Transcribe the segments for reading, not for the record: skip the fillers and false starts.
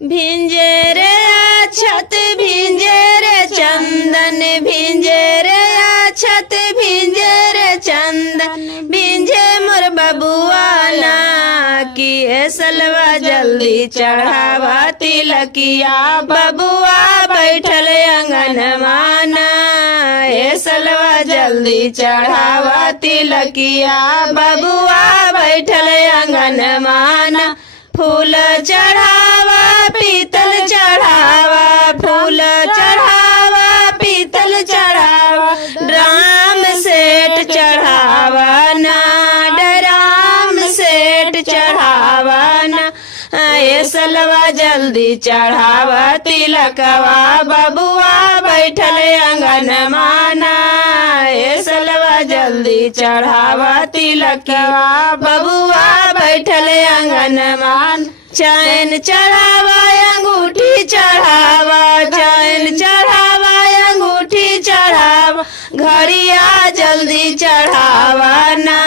भिंजे रे अक्षत भिंजे रे चंदन भिंजे रे अक्षत भिंजे रे चंदन भिंजे मोर बबुआना की सलवा जल्दी चढ़ावा तिलकिया बबुआ बैठल अंगन माना ए सलवा जल्दी चढ़ावा तिलकिया बबुआ बैठल अंगन माना फूल चढ़ावा पीतल चढ़ावा फूल चढ़ावा पीतल चढ़ावा राम सेठ चढ़ावा ना राम सेठ चढ़ावा ना ये सलवा जल्दी चढ़ावा तिलकवा बबुआ बैठल अंगन माना ये सलवा जल्दी चढ़ावा तिलकवा बबुआ बैठल अंगन मान चैन चढ़ावा अंगूठी चढ़ावा चैन चढ़ावा अंगूठी चढ़ावा घड़िया जल्दी चढ़ावा ना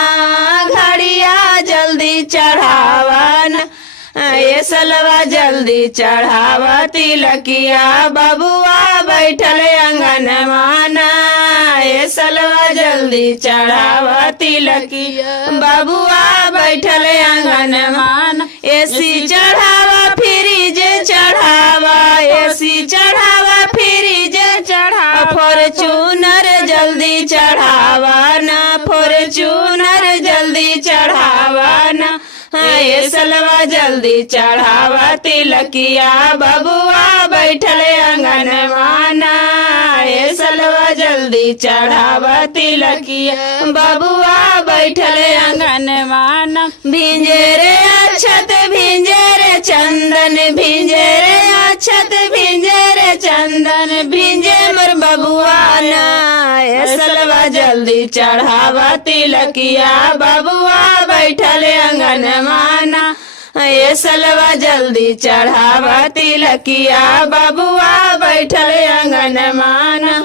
घड़िया जल्दी चढ़ावा ना ये सलवा जल्दी चढ़ावा तिलकिया बबुआ बैठल अंगन माना ये सलवा जल्दी चढ़ावा तिलकिया बबुआ बैठल अंगन माना एसी चढ़ावा फ्रिज चढ़ावा एसी चढ़ावा फ्रिज चढ़ावा फॉर्च्यूनर जल्दी चढ़ावा ना फॉर्च्यूनर जल्दी चढ़ावा ना ये सलवा जल्दी चढ़ावा तिलकिया बबुआ बैठल अंगन माना ये सलवा जल्दी चढ़ावा तिलकिया बबुआ बैठल अंगन माना भिंजे रे अक्षत भिंजे रे चंदन भिंजे रे अक्षत भिंजे रे चंदन भिंजे मोर बबुआ ना ये सलवा जल्दी चढ़ावा तिलकिया बबुआ बैठल अंगन माना ये सलवा जल्दी चढ़ावा तिलकिया बबुआ बैठल अंगन माना।